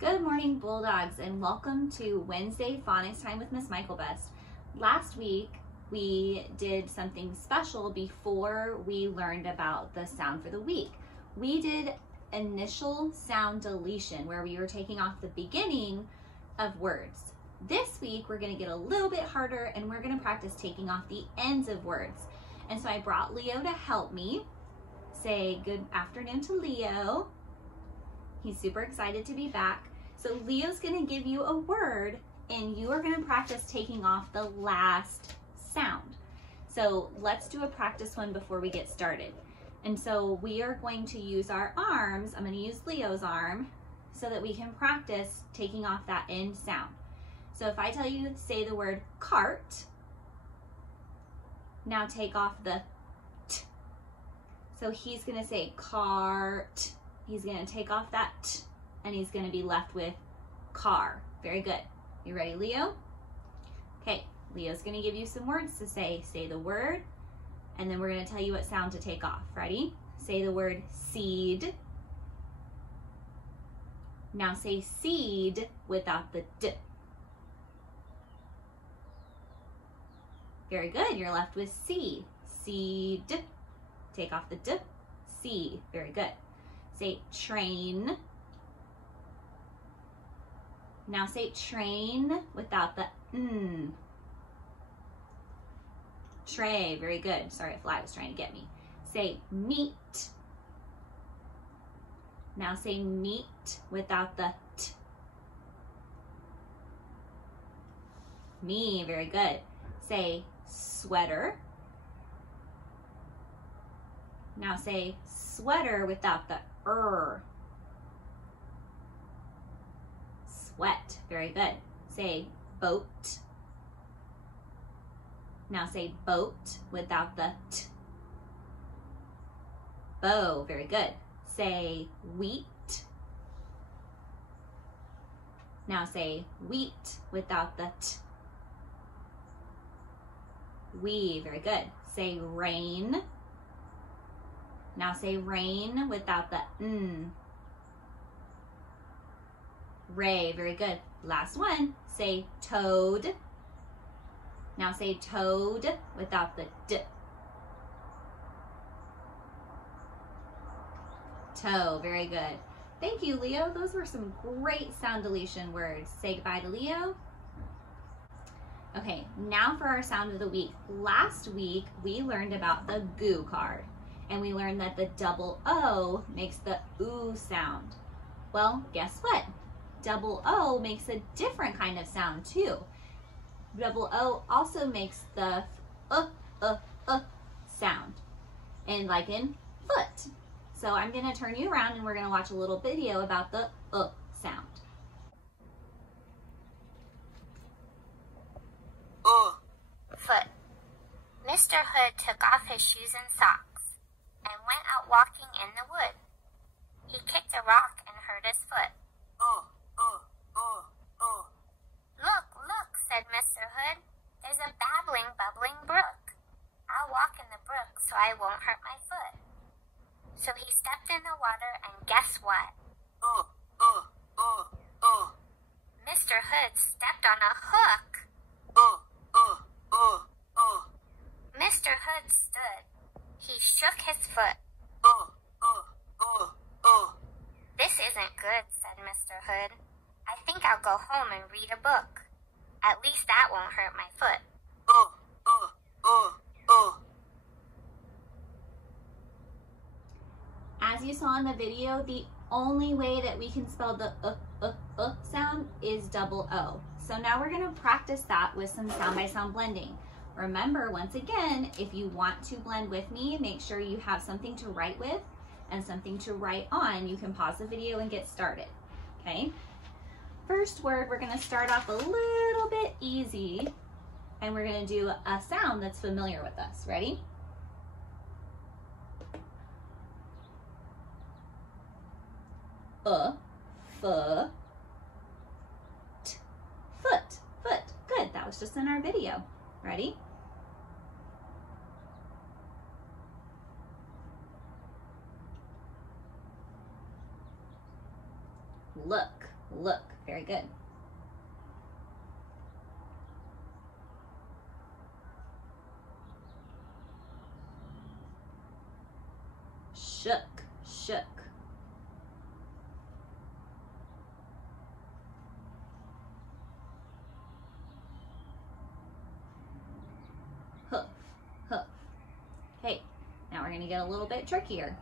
Good morning, Bulldogs, and welcome to Wednesday Phonics Time with Miss Michael Best. Last week, we did something special before we learned about the sound for the week. We did initial sound deletion, where we were taking off the beginning of words. This week, we're gonna get a little bit harder, and we're gonna practice taking off the ends of words. And so I brought Leo to help me. Say good afternoon to Leo. He's super excited to be back. So Leo's gonna give you a word and you are gonna practice taking off the last sound. So let's do a practice one before we get started. And so we are going to use our arms. I'm gonna use Leo's arm so that we can practice taking off that end sound. So if I tell you, say the word cart, now take off the t. So he's gonna say cart. He's gonna take off that t, and he's gonna be left with car. Very good. You ready, Leo? Okay, Leo's gonna give you some words to say. Say the word, and then we're gonna tell you what sound to take off. Ready? Say the word seed. Now say seed without the d. Very good, you're left with C. Seed. Take off the d. C. Very good. Say train. Now say train without the n. Tray. Very good. Sorry, a fly was trying to get me. Say meat. Now say meat without the t. Me. Very good. Say sweater. Now say sweater without the Sweat. Very good. Say boat. Now say boat without the t. Bow. Very good. Say wheat. Now say wheat without the t. We. Very good. Say rain. Now say rain without the n. Ray. Very good. Last one. Say toad. Now say toad without the d. Toe. Very good. Thank you, Leo. Those were some great sound deletion words. Say goodbye to Leo. Okay, now for our sound of the week. Last week, we learned about the goo card. And we learned that the double O makes the oo sound. Well, guess what? Double O makes a different kind of sound too. Double O also makes the sound, and like in foot. So I'm gonna turn you around and we're gonna watch a little video about the sound. Foot. Mr. Hood took off his shoes and socks and went out walking in the wood. He kicked a rock and hurt his foot. Look, said Mr. Hood. There's a babbling, bubbling brook. I'll walk in the brook so I won't hurt my foot. So he stepped in the water and guess what? Mr. Hood stepped on a hook. Mr. Hood stood. He shook his foot. This isn't good, said Mr. Hood. I think I'll go home and read a book. At least that won't hurt my foot. As you saw in the video, the only way that we can spell the sound is double O. So now we're gonna practice that with some sound by sound blending. Remember, once again, if you want to blend with me, make sure you have something to write with and something to write on. You can pause the video and get started, okay? First word, we're gonna start off a little bit easy and we're gonna do a sound that's familiar with us. Ready? Foot. Good, that was just in our video. Ready? Look. look. Very good. Shook, shook. Hoof, hoof. Okay, now we're gonna get a little bit trickier.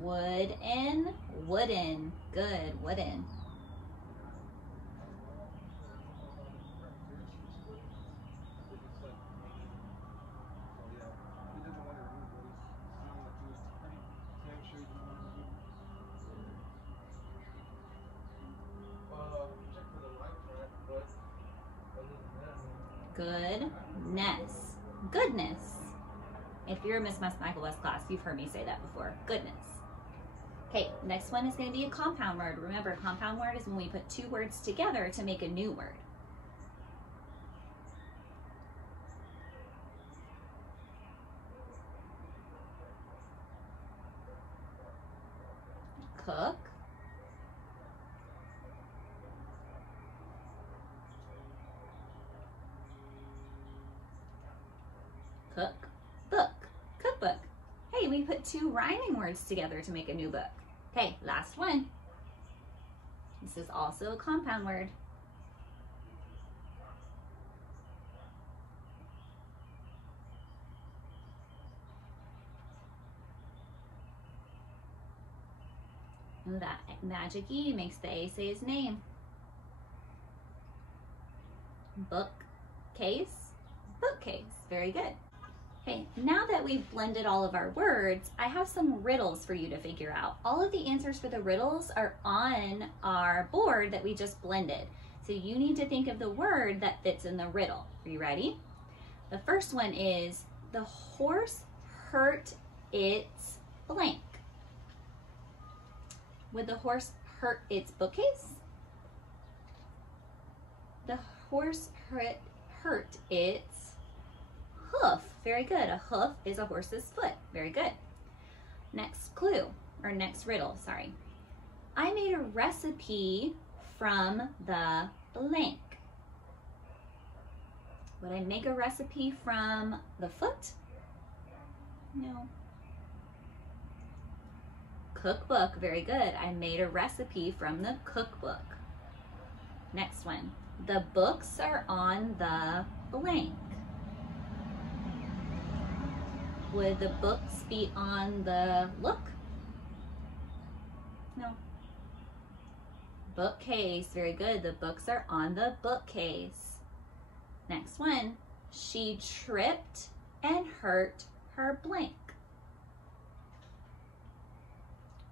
Wooden, wooden. Good, wooden. Goodness. Goodness. If you're a Miss Michael West class, you've heard me say that before. Goodness. Okay, next one is going to be a compound word. Remember, compound word is when we put two words together to make a new word. Cook. Cook, book, cookbook. Hey, we put two rhyming words together to make a new book. Okay, last one. This is also a compound word. Ooh, that magic E makes the A say his name. Bookcase, bookcase. Very good. Okay, now that we've blended all of our words, I have some riddles for you to figure out. All of the answers for the riddles are on our board that we just blended. So you need to think of the word that fits in the riddle. Are you ready? The first one is, the horse hurt its blank. Would the horse hurt its bookcase? The horse hurt its hoof. Very good. A hoof is a horse's foot. Very good. Next clue, or next riddle, sorry. I made a recipe from the blank. Would I make a recipe from the foot? No. Cookbook. Very good. I made a recipe from the cookbook. Next one. The books are on the blank. Would the books be on the look? No. Bookcase. Very good. The books are on the bookcase. Next one. She tripped and hurt her blank.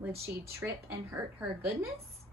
Would she trip and hurt her goodness?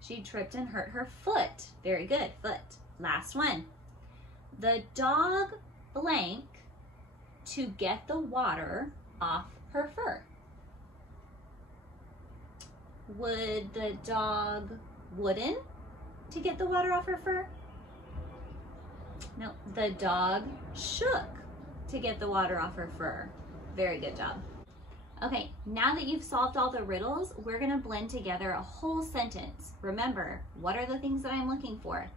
She tripped and hurt her foot. Very good. Foot. Last one. The dog blank to get the water off her fur. Would the dog wooden to get the water off her fur? No, the dog shook to get the water off her fur. Very good job. Okay, now that you've solved all the riddles, we're gonna blend together a whole sentence. Remember, what are the things that I'm looking for?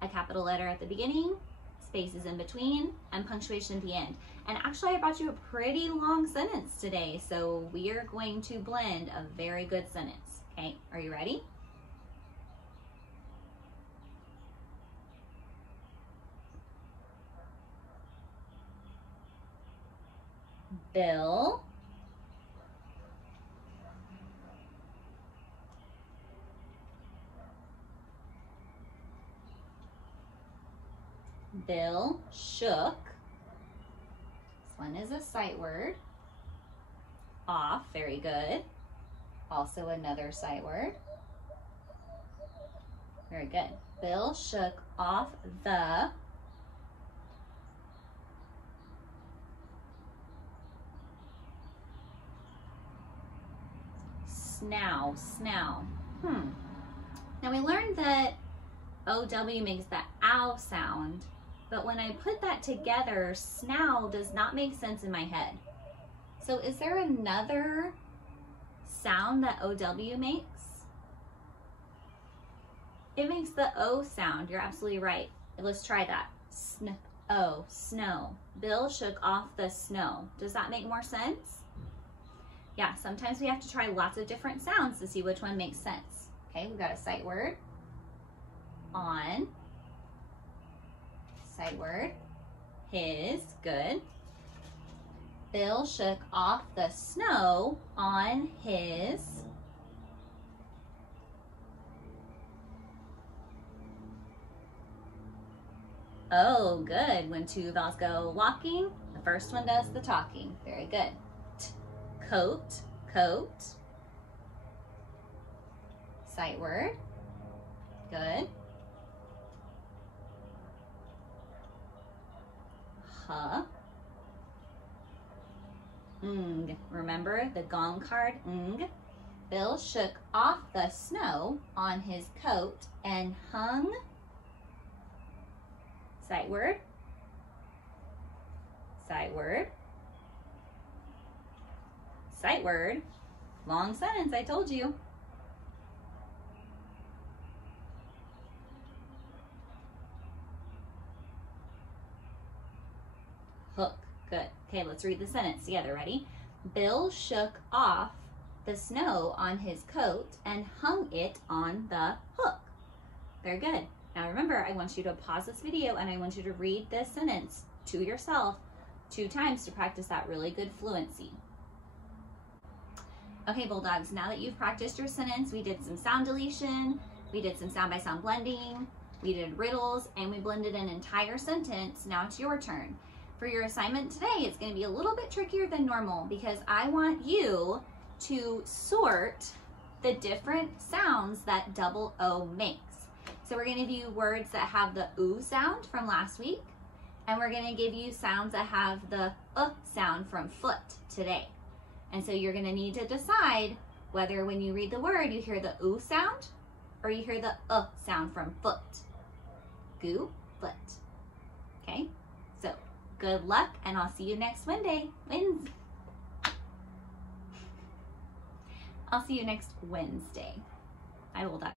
A capital letter at the beginning, spaces in between, and punctuation at the end. And actually, I brought you a pretty long sentence today, so we are going to blend a very good sentence. Okay, are you ready? Bill shook. This one is a sight word. Off, very good. Also another sight word. Very good. Bill shook off the snow, snow. Now we learned that OW makes the ow sound, but when I put that together, snow does not make sense in my head. So is there another sound that OW makes? It makes the O sound. You're absolutely right. Let's try that. Snow, snow. Bill shook off the snow. Does that make more sense? Yeah, sometimes we have to try lots of different sounds to see which one makes sense. Okay, we got a sight word. On. Sight word. His. Good. Bill shook off the snow on his. Oh, good. When two vowels go walking, the first one does the talking. Very good. Coat, coat. Sight word. Good. Huh. Ng. Remember the gong card? Ng. Bill shook off the snow on his coat and hung. Sight word. Sight word. Sight word. Long sentence, I told you. Hook. Good. Okay, let's read the sentence together. Ready? Bill shook off the snow on his coat and hung it on the hook. Very good. Now remember, I want you to pause this video and I want you to read this sentence to yourself 2 times to practice that really good fluency. Okay, Bulldogs, now that you've practiced your sentence, we did some sound deletion, we did some sound by sound blending, we did riddles, and we blended an entire sentence. Now it's your turn. For your assignment today, it's going to be a little bit trickier than normal because I want you to sort the different sounds that double O makes. So we're going to give you words that have the oo sound from last week, and we're going to give you sounds that have the sound from foot today. And so you're going to need to decide whether when you read the word you hear the oo sound or you hear the sound from foot. Goo, foot. Okay? So good luck, and I'll see you next Wednesday. I'll see you next Wednesday. I will.